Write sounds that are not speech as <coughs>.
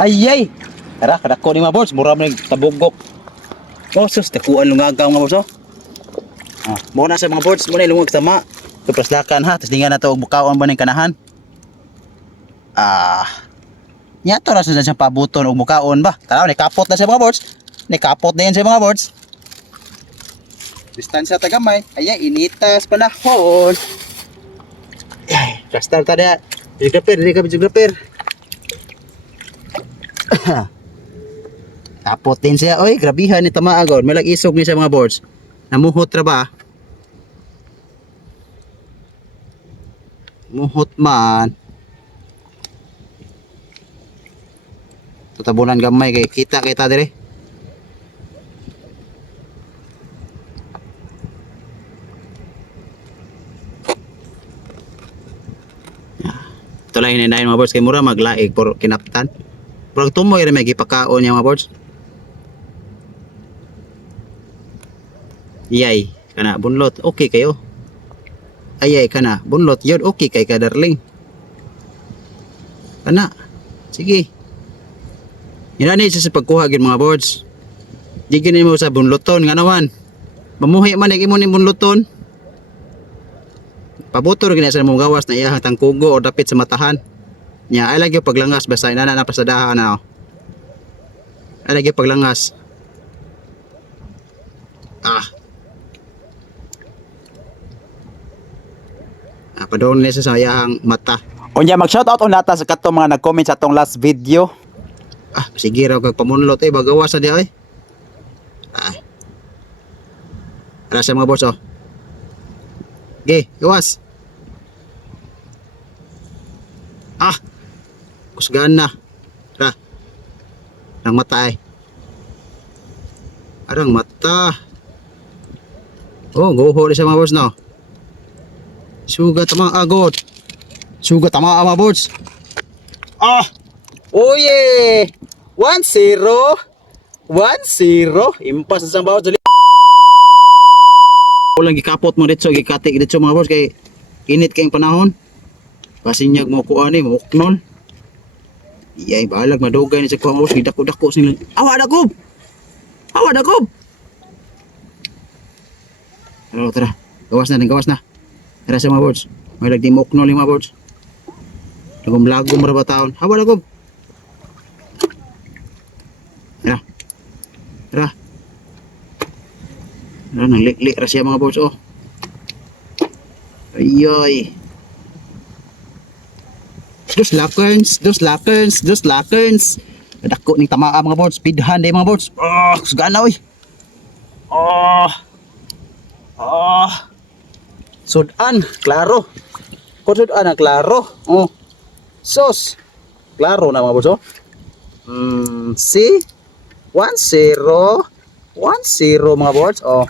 Ayay! Tara, kadako ni mga. Mura mo yung tabugok. Oh, sus, takuan lungagaw mga boards, oh. Ah, mo na sa mga boards, mo na ilungag tama. Kaplaslakan ha, tapos di nga na ito bukawan ba ng kanahan. Ah, nya to ra sa pabuton og mukaon ba? Tara, ni kapot na sa mga boards. Ni kapot na yan sa mga boards. Distansya tagamay. Ayay, initas panahon. Ay, kastar. Videographer, dili ka videographer. <coughs> Kapot din siya. Oy, grabihan ni tamaagor. May isog ni sa mga boards. Namuhot ra ba? Muhot man. Tatabunan gamay kay kita kita dire. Ito lang hininayin mga boards kay mura maglaig por kinaptan. Pero tumoy rin may gipakaon niya mga boards. Yay, kana bunlot, okay kayo. Ayay kana, bunlot yun, okay kay ka darling. Kana, sige. Yan ni sa pagkuha gid mga boards. Di gini mo sa bunloton nga naman. Mamuhi man imo ni bunloton. Pabutor gina sa mong gawas na iyahang tangkugo o dapit sa matahan. Nya ay lagi paglangas basta ina na pasadahan na. oh. Ay lagi paglangas. Ah. Ah, padon niya sa iyahang mata. Unya mag-shoutout on nata sa katong mga nag-comment sa atong last video. Ah, sige raw kag pamunlot eh bagawas sa di ay. Ah. Ara sa mga boss oh. Ge, gawas. Ah. Kusgan na. Ra. Nang mata ay. Arang mata. Oh, goho ni sa mga boss no. Sugat mga agot. Sugat ang mga boss. Ah! Oye! 1-0! 1-0! Impas sa bawat dali. Walang gikapot mo dito, gikatik dito mga boss kay init kayong panahon. Pasinyag mo ko ani, muknol. Iyay, balag madugay ni sa kuha boss, gidako-dako sila. Awa dakob! Awa dakob! Tara, tara. Gawas na, gawas na. Tara sa mga boss. May lagdi muknol yung mga boss. Lagom-lagom ra ba taon? Hawa dakob! Tara. Tara. Tara, nangliklik ra siya mga boss, oh. Ayoy. Dos lakerns, dos lakerns, dos lakerns. Dako ning tamaa mga boss, speedhan day mga boss. Oh, sugana oy. Oh. Oh. Sudan, klaro. Kung sudan ang klaro. Oh. Sos. Klaro na mga boss, oh. Hmm, see? 1-0. 1-0 mga boss. Oh.